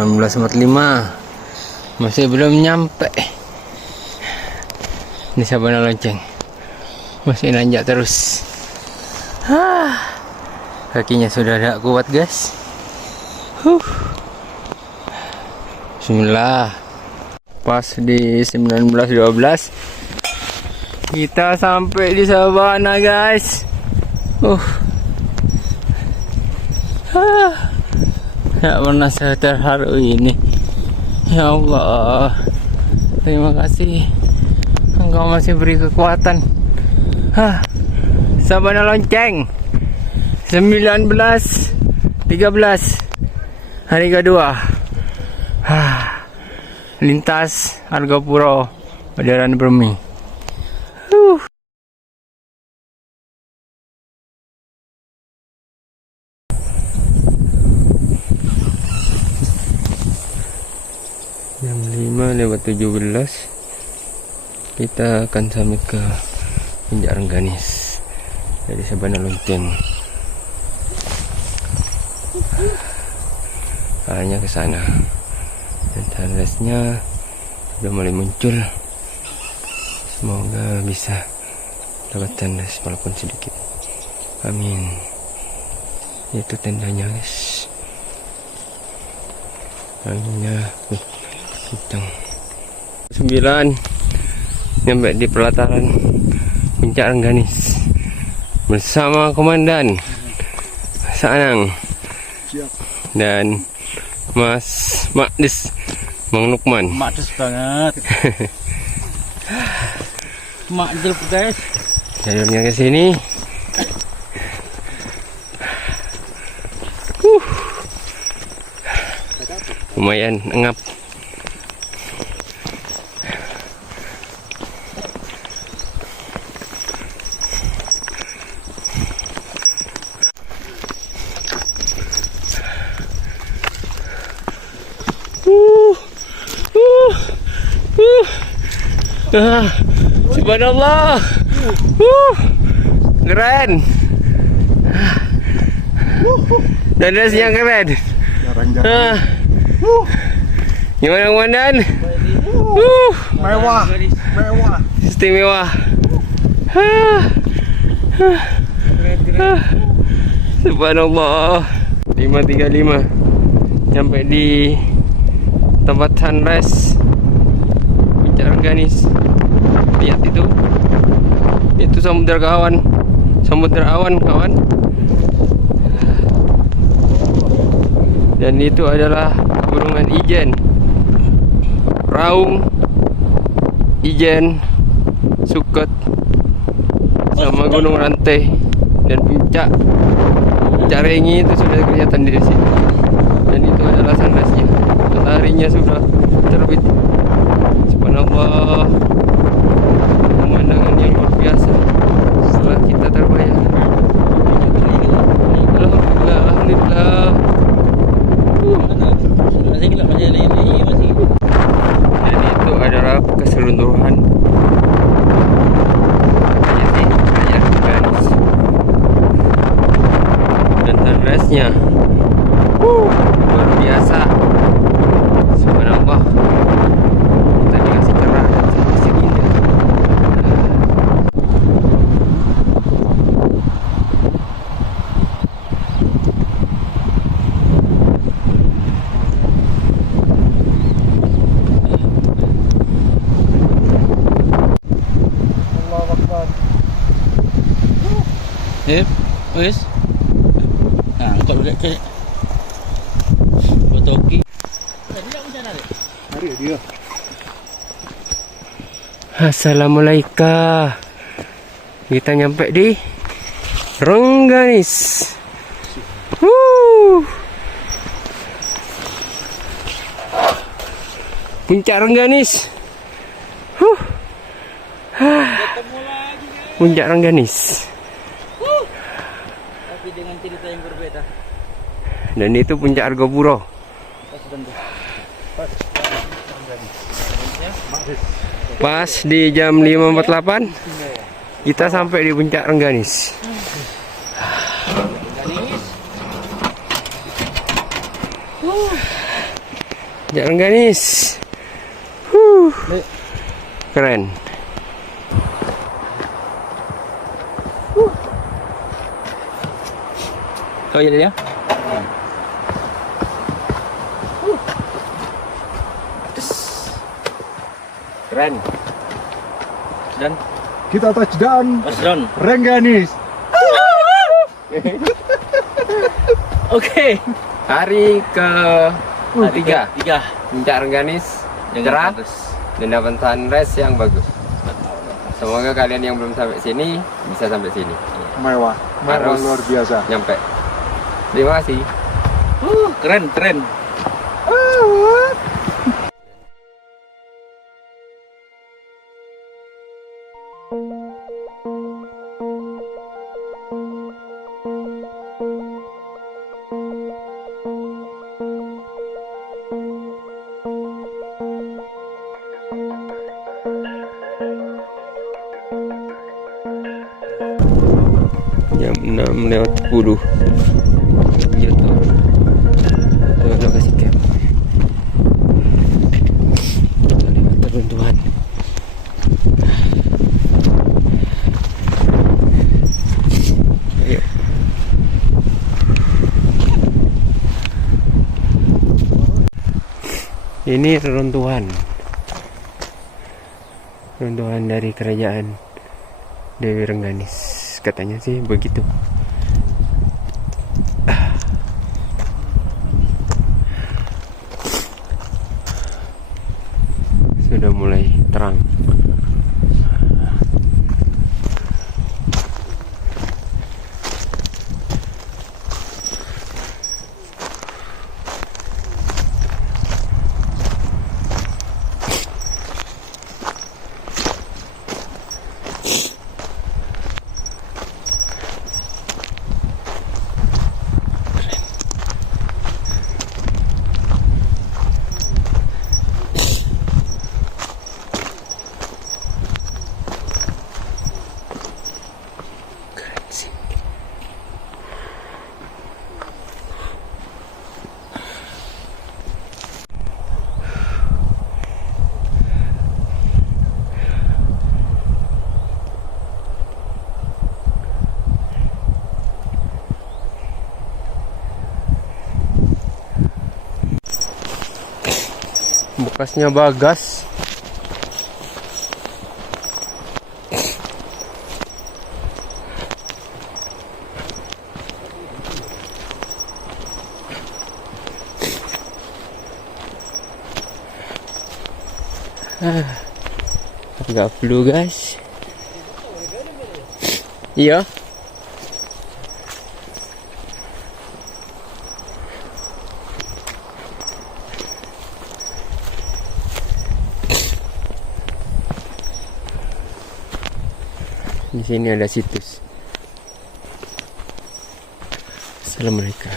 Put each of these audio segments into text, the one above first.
1945 masih belum nyampe. Ini Sabana Lonceng masih nanjak terus. Kakinya sudah tidak kuat guys. Bismillah. Pas di 1912 kita sampai di Sabana guys. Tidak pernah saya terharu ini. Ya Allah, terima kasih Engkau masih beri kekuatan. Sabana Lonceng 1913 hari kedua. Lintas Argopuro Pajajaran Permi. Jam 5:17 kita akan sampai ke Puncak Rengganis dari Sabana Lonceng. Arahnya ke sana dan tandasnya sudah mulai muncul. Semoga bisa dapat tandas walaupun sedikit. Amin. Itu tendanya guys. Anginnya kencang. 9 nyampe di pelataran Puncak Rengganis bersama Komandan Sanang dan Mas Makdes Bang Lukman. Makdes banget. Makdes guys. Jalurnya ke sini. Lumayan engap. Subhanallah. Keren. Dandasnya keren. Gimana Komandan? Mewah. Istimewa. Subhanallah. 5:35 sampai di tempat sunrise Puncak Rengganis. Lihat itu samudra awan kawan. Dan itu adalah Gunungan Ijen, Raung, Ijen, Suket, sama Gunung Rantai dan Puncak Rengi itu sudah kelihatan di sini. Dan itu adalah sunrise-nya. Mataharinya sudah terbit. Subhanallah. Pemandangan yang luar biasa. Setelah kita terbayar. Alhamdulillah. Dan itu adalah keseluruhan dan sunrise-nya luar biasa. Subhanallah. Kita dikasih cerah dan sangat indah. Wes. Nah, kalau udah ke Botoki. Assalamualaikum. Kita nyampe di Rengganis. Puncak Rengganis. Puncak Rengganis. Tapi dengan cerita yang berbeda. Dan itu Puncak Argopuro. Pas di jam 5:48 kita sampai di Puncak Rengganis. Puncak Rengganis. Keren. Oh iya ya. Keren. Dan Kita touchdown touchdown. Rengganis. Oke. Hari ke tiga. Puncak Rengganis cerah dan dapat sunrise yang bagus. Semoga kalian yang belum sampai sini bisa sampai sini. Mewah Harus luar biasa. nyampe. Terima kasih. Keren. Jam 6:10 jatuh lokasi camp. Kita lewat reruntuhan. Ayo. Ini reruntuhan dari kerajaan Dewi Rengganis, katanya sih begitu. Sudah mulai terang. Bekasnya Bagas. Agak flu guys. Iya. Di sini ada situs. Assalamualaikum.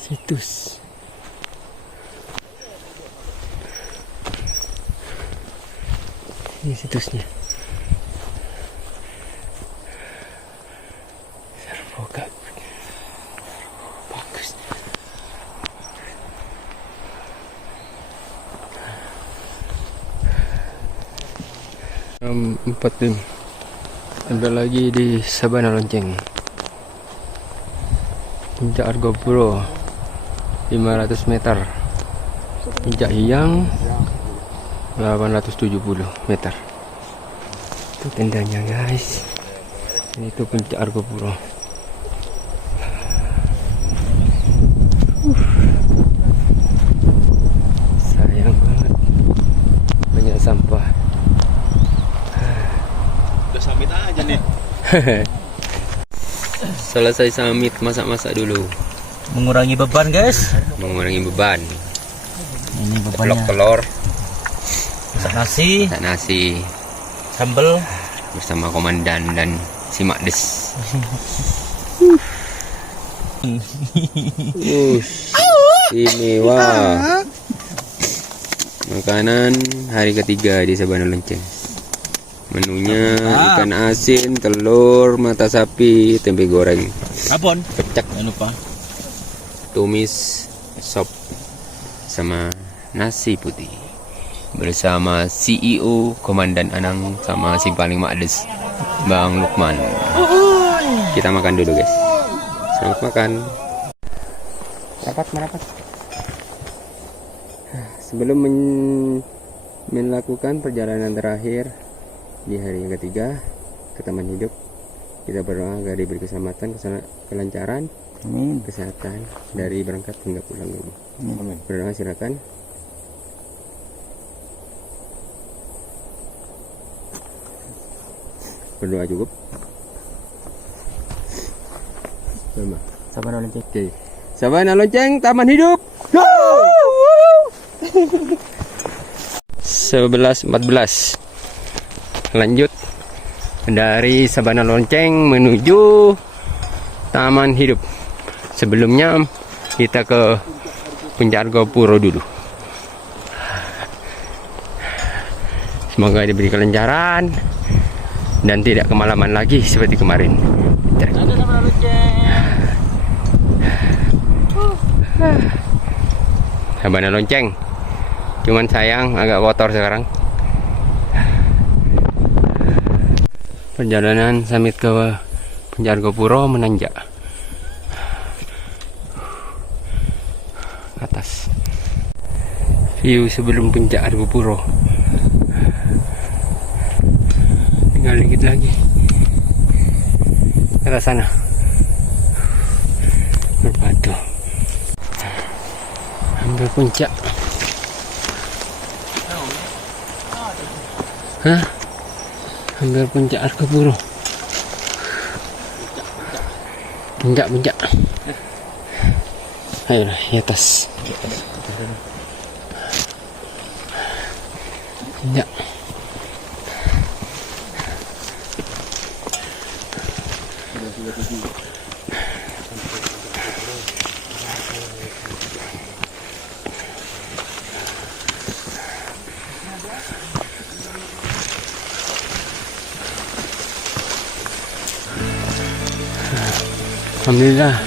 Situs. Ini situsnya. Servoga. Bagus. Jam 4 sampai lagi di Sabana Lonceng. Puncak Argopuro 500 meter. Puncak Hiyang 870 meter. Itu tendanya guys. Ini tuh Puncak Argopuro. Sayang banget, banyak sampah. Udah summit aja nih. Selesai summit, masak-masak dulu. Mengurangi beban guys. Mengurangi beban. Ini Telur bebannya. telur, Masak nasi, sambal bersama komandan dan si Makdes. Ini wah. Makanan hari ketiga di Sabana Lonceng. Menunya ikan asin, telur, mata sapi, tempe goreng, Abon. kecak, Jangan lupa. tumis, sop, sama nasi putih. Bersama CEO Komandan Anang sama si paling makdes Bang Lukman. Kita makan dulu guys. Selamat makan. Merapat. Sebelum melakukan perjalanan terakhir di hari yang ketiga ke Taman Hidup, kita berdoa agar diberi keselamatan, kelancaran, kesehatan dari berangkat hingga pulang rumah. Berdoa silakan. Berdoa cukup. Sabana Lonceng. Oke. Sabana Lonceng Taman Hidup. 11.14. Lanjut dari Sabana Lonceng menuju Taman Hidup. Sebelumnya kita ke Puncak Argopuro dulu. Semoga diberi kelancaran dan tidak kemalaman lagi seperti kemarin. Sabana Lonceng. Cuman sayang agak kotor sekarang. Perjalanan summit ke Puncak Argopuro menanjak ke atas. View sebelum Puncak Argopuro. Tinggal dikit lagi ke arah sana. Berbatu. Hampir puncak. Hah? Hampir Puncak Argopuro. Puncak. Ayo di atas. Puncak. Alhamdulillah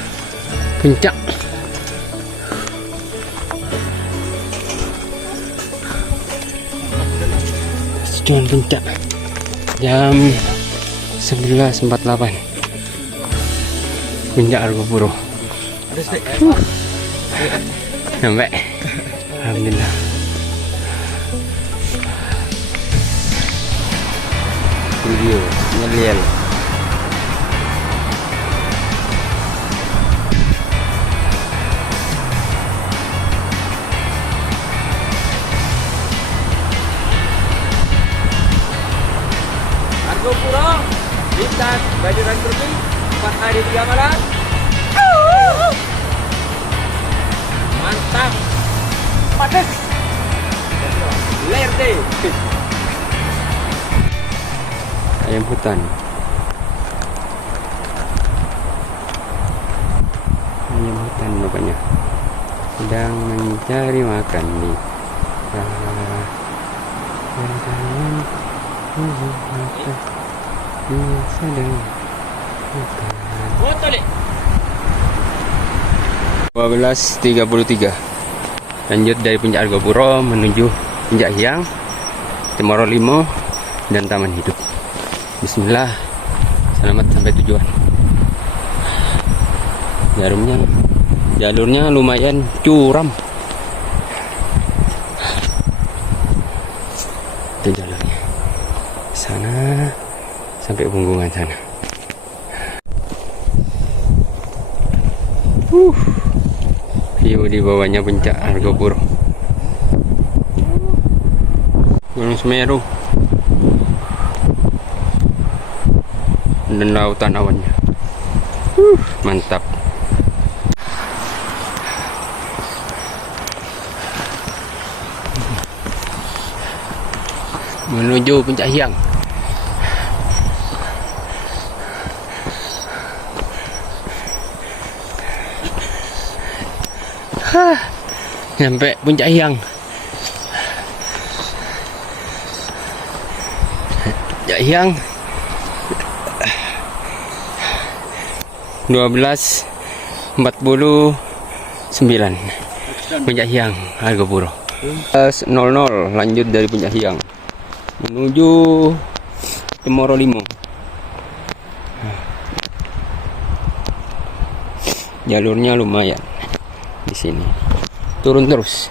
puncak. Tujuan puncak jam 11.48. Puncak Argopuro. Sampai. Alhamdulillah. Video ngeliel. Argopuro, lintas Bajuran Turki, 4 hari 3 malam. Mantap, panas, ler deh. Ayam hutan. Ayam hutan bapaknya sedang mencari makan di dia sedang makan. 12.33. Lanjut dari Puncak Argopuro menuju Puncak Hyang, Cemoro Limo, dan Taman Hidup. Bismillah, selamat sampai tujuan. Jalurnya lumayan curam. Itu jalurnya sana sampai punggungan sana. View di bawahnya Puncak Argopuro, Gunung Semeru, dan lautan awannya. Mantap. Menuju Puncak Hyang. Sampai Puncak Hyang. Puncak Hyang 12.49 Puncak Hyang Argopuro. 00 lanjut dari Puncak Hyang menuju Cemoro Limo. Jalurnya lumayan di sini, turun terus.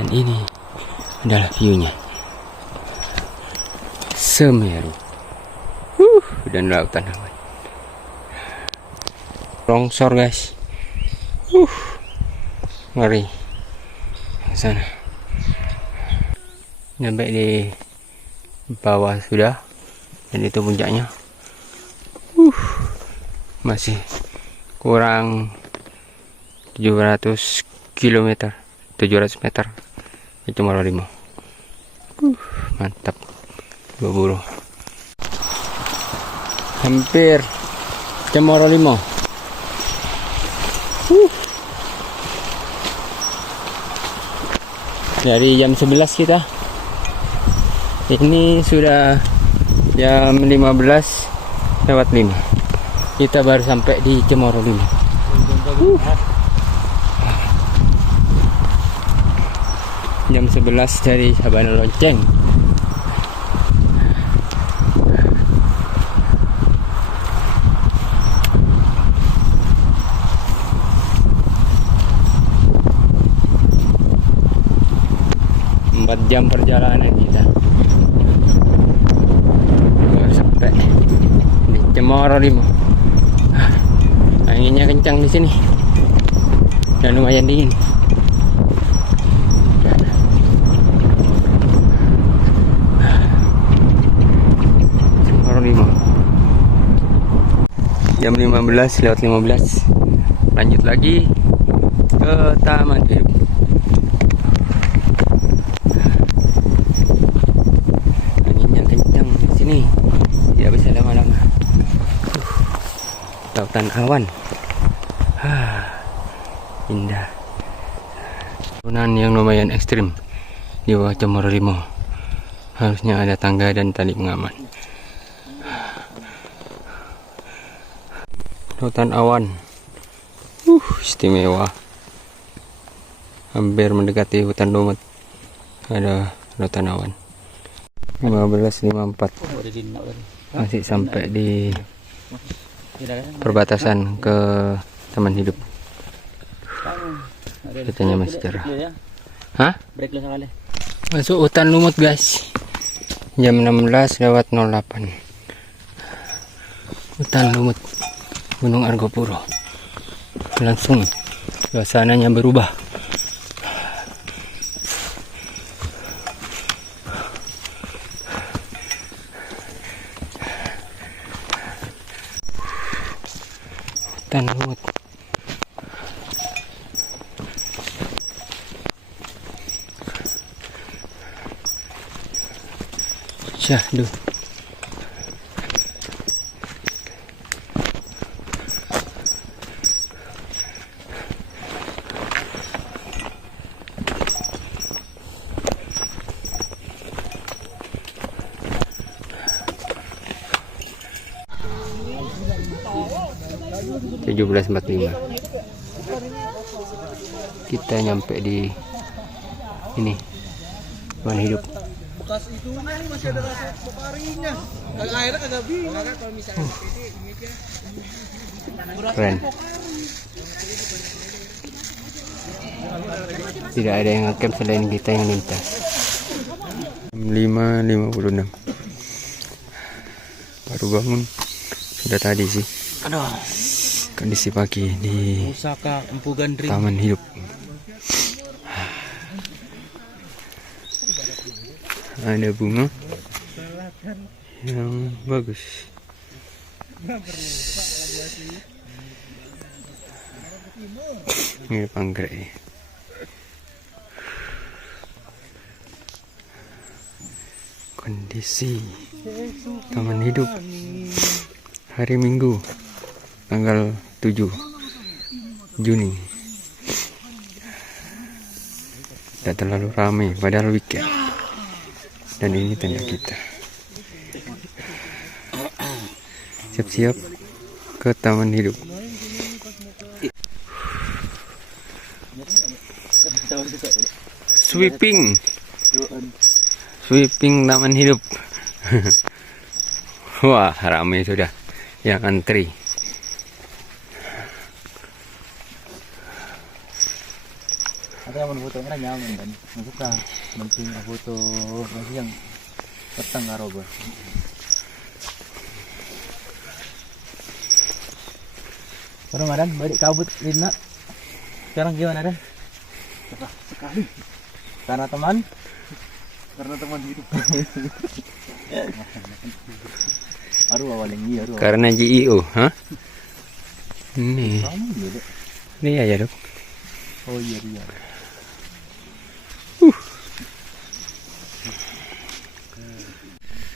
Dan ini adalah view-nya Semeru dan lautan awan. Longsor guys, ngeri. Sana sampai di bawah sudah, dan itu puncaknya. Masih kurang 700 km, 700 meter ke Cemoro Limo. Mantap, berburu. Hampir Cemoro Limo. Dari jam 11 kita. Ini sudah jam 15:05. Kita baru sampai di Cemoro Limo. Jam 11 dari Sabana Lonceng. Jam perjalanan kita baru sampai di Cemoro Limo. Anginnya kencang di sini dan lumayan dingin. Cemoro Limo. Jam 15:15 lanjut lagi ke Taman Hidup. Sini tidak bisa lama-lama. Lautan awan, indah. Turunan yang lumayan ekstrim di bawah Cemoro Limo. Harusnya ada tangga dan tali pengaman. Lautan awan, istimewa. Hampir mendekati hutan lumut. Ada lautan awan. 15:54 masih sampai di perbatasan ke Taman Hidup. Katanya masih cerah. Hah? Masuk hutan lumut guys. Jam 16:08. Hutan lumut Gunung Argopuro. Langsung suasananya berubah. Hutan lumut. Syahdu. Tujuh 17:45 kita nyampe di ini Taman Hidup. Bekas itu masih ada rasa parinya. Airnya kagak bilang kalau misalnya Keren. Tidak ada yang ngecamp selain kita yang lintas. 5:56 baru bangun sudah tadi sih. Aduh, kondisi pagi di Pusaka Empu Gandring. Taman Hidup. Ada bunga yang bagus. Ini panggrek. Kondisi Taman Hidup hari Minggu tanggal 7 Juni. Tidak terlalu ramai padahal weekend. Dan ini tenda kita. Siap-siap ke taman hidup. Sweeping taman hidup. Wah, ramai sudah yang antri. Ada yang foto kan nyaman kan. Suka penting foto masih yang petang karo ba. Orang Madan balik kabut Lina. Sekarang gimana Dan? Sekali. Karena teman hidup. Aduh awalnya aduh. Karena GIO, hah? Ini aja dok. Oh iya.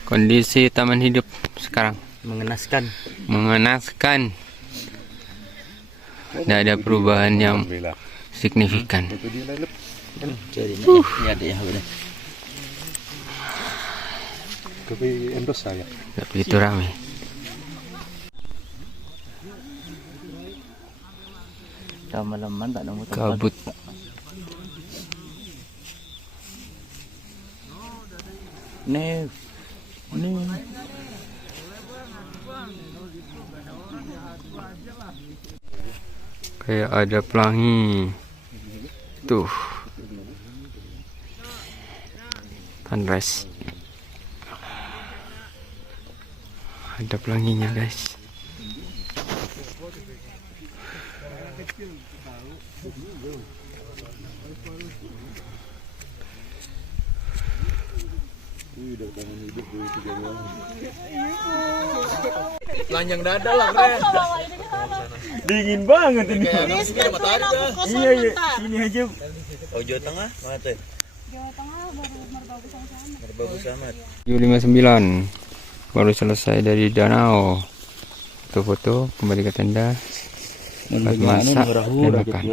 Kondisi taman hidup sekarang Mengenaskan. Tidak ada perubahan yang signifikan. Jadi ya deh udah. Tapi endos saya. Tidak begitu ramai. Malam-malam tak nemu tempat. Kabut. Nih. Kayak ada pelangi. Tuh. Sunrise. Ada pelanginya guys. Telanjang dada lah, Ren. Dingin banget ini. Iya. Ini aja. Oh Jawa Tengah mana teh? Jawa Tengah baru Bagus amat. 759 baru selesai dari danau. Foto-foto, kembali ke tenda. Buat masak dan makan.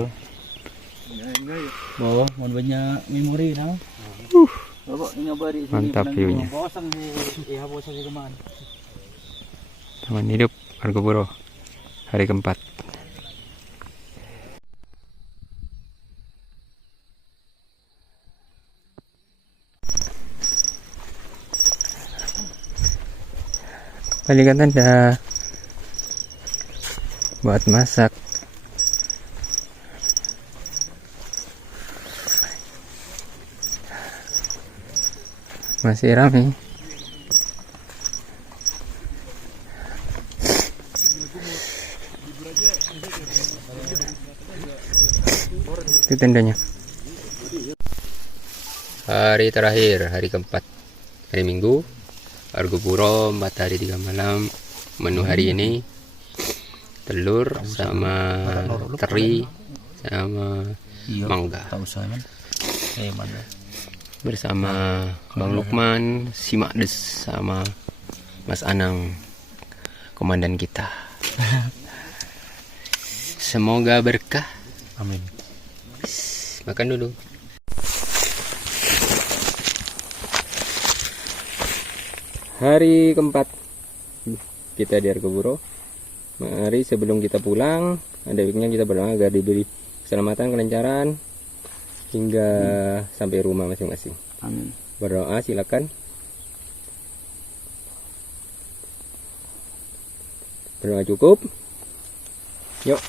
Bawa mau banyak memori nah. Bawa nyabari Mantap view-nya. Bosan di bosan di kemana? Taman hidup Argopuro hari keempat. Balikan tenda buat masak. Masih ramai. Itu tendanya. Hari terakhir, hari keempat, hari Minggu, Argopuro 4 hari 3 malam. Menu hari ini telur sama teri sama mangga. Tahu saya. Mana? Bersama Bang Lukman, si Makdes sama Mas Anang, komandan kita. Semoga berkah. Amin. Makan dulu. Hari keempat kita di Argopuro. Mari sebelum kita pulang, ada baiknya kita berdoa agar diberi keselamatan, kelancaran hingga sampai rumah masing-masing. Amin. Berdoa silakan. Berdoa cukup. Yuk.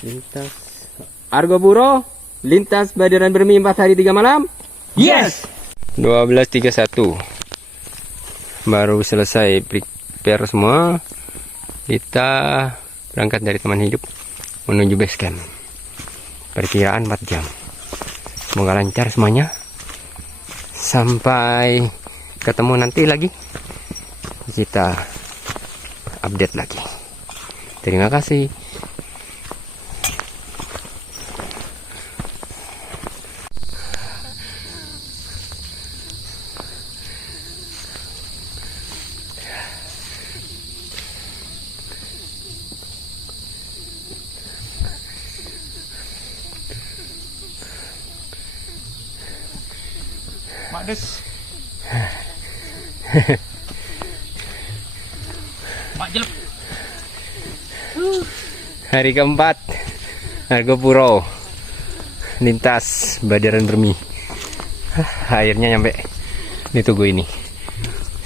Lintas Argopuro, lintas Badaran Bermi 4 hari 3 malam. Yes. 12.31. Baru selesai prepare semua. Kita berangkat dari Taman Hidup menuju base camp. Perkiraan 4 jam. Semoga lancar semuanya. Sampai ketemu nanti lagi. Kita update lagi. Terima kasih. Makdes, Hari keempat Argopuro lintas Badaran Bermi. Akhirnya nyampe di tugu ini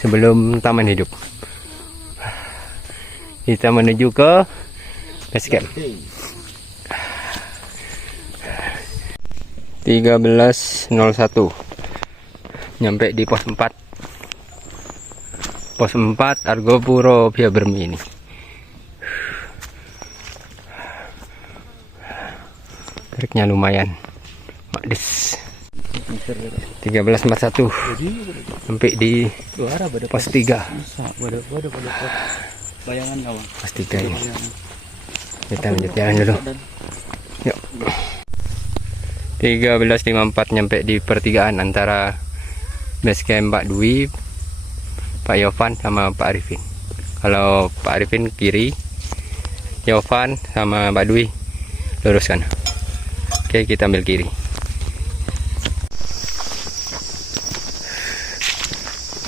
sebelum Taman Hidup. Kita menuju ke base camp. 13.01 nyampe di pos 4. Pos 4 Argopuro via Bermi ini. Triknya lumayan. Makdes. 13.41 sampai di pos 3. Bayangan kawan. Pos 3 ini. Kita lanjut jalan dulu. Yuk. 13.54 nyampe di pertigaan antara base camp Pak Dwi, Pak Yovan sama Pak Arifin. Kalau Pak Arifin kiri, Yovan sama Pak Dwi lurus kan. Oke, kita ambil kiri.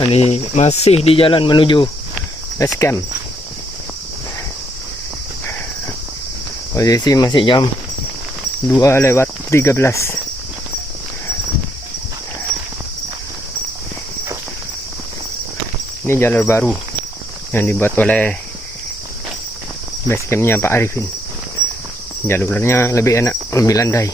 Ini masih di jalan menuju base camp. Posisi masih jam 2:13. Ini jalur baru yang dibuat oleh base campnya Pak Arifin. Jalurnya lebih enak, lebih landai.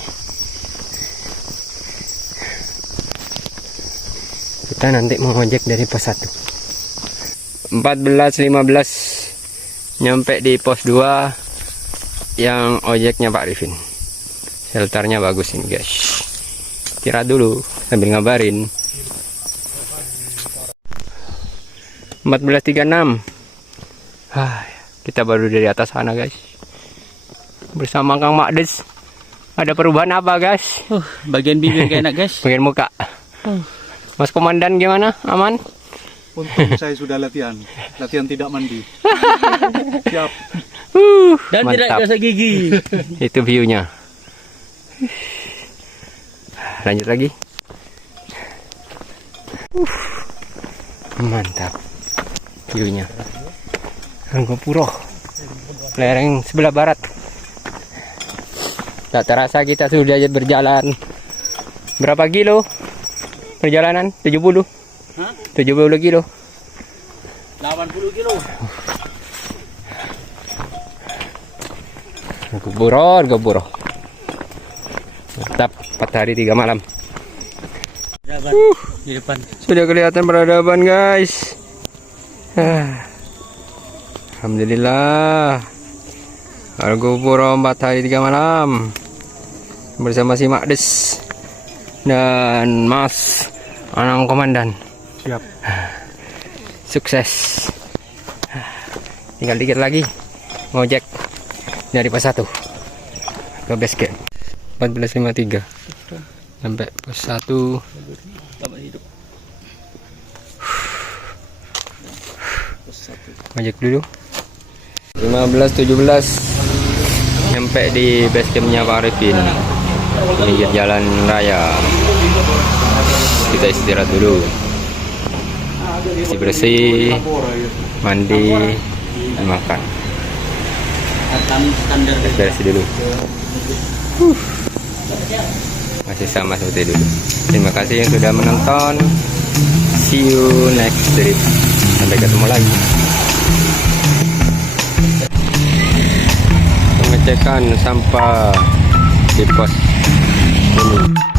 Kita nanti mau ojek dari pos 1. 14.15 nyampe di pos 2 yang ojeknya Pak Arifin. Shelternya bagus ini guys. Kira dulu sambil ngabarin. 14.36. Kita baru dari atas sana guys. Bersama Kang Makdes. Ada perubahan apa guys? Bagian bibir gak enak guys. Bagian muka. Mas Komandan gimana? Aman? Untung saya sudah latihan tidak mandi. Siap. Dan tidak mantap. gosok gigi. Itu view-nya. Lanjut lagi. Mantap view-nya. Argopuro lereng sebelah barat. Tak terasa kita sudah berjalan berapa kilo perjalanan? 70 kilo. 80 kilo. Argopuro mantap. 4 hari 3 malam. Di depan. Sudah kelihatan peradaban guys. Alhamdulillah. Argopuro 4 hari 3 malam bersama si Makdes dan Mas Anang Komandan. Siap. Sukses. Tinggal dikit lagi ngojek dari pos 1 ke base camp. 14.53 sampai pos 1 Taman Hidup. ngojek dulu. 15.17 nyampe di base campnya Pak Arifin, pinggir jalan raya. Kita istirahat dulu, bersih, mandi, dan makan. Beres dulu. Masih sama seperti dulu. Terima kasih yang sudah menonton. See you next trip. Sampai ketemu lagi. Pengecekan sampah di pos ini.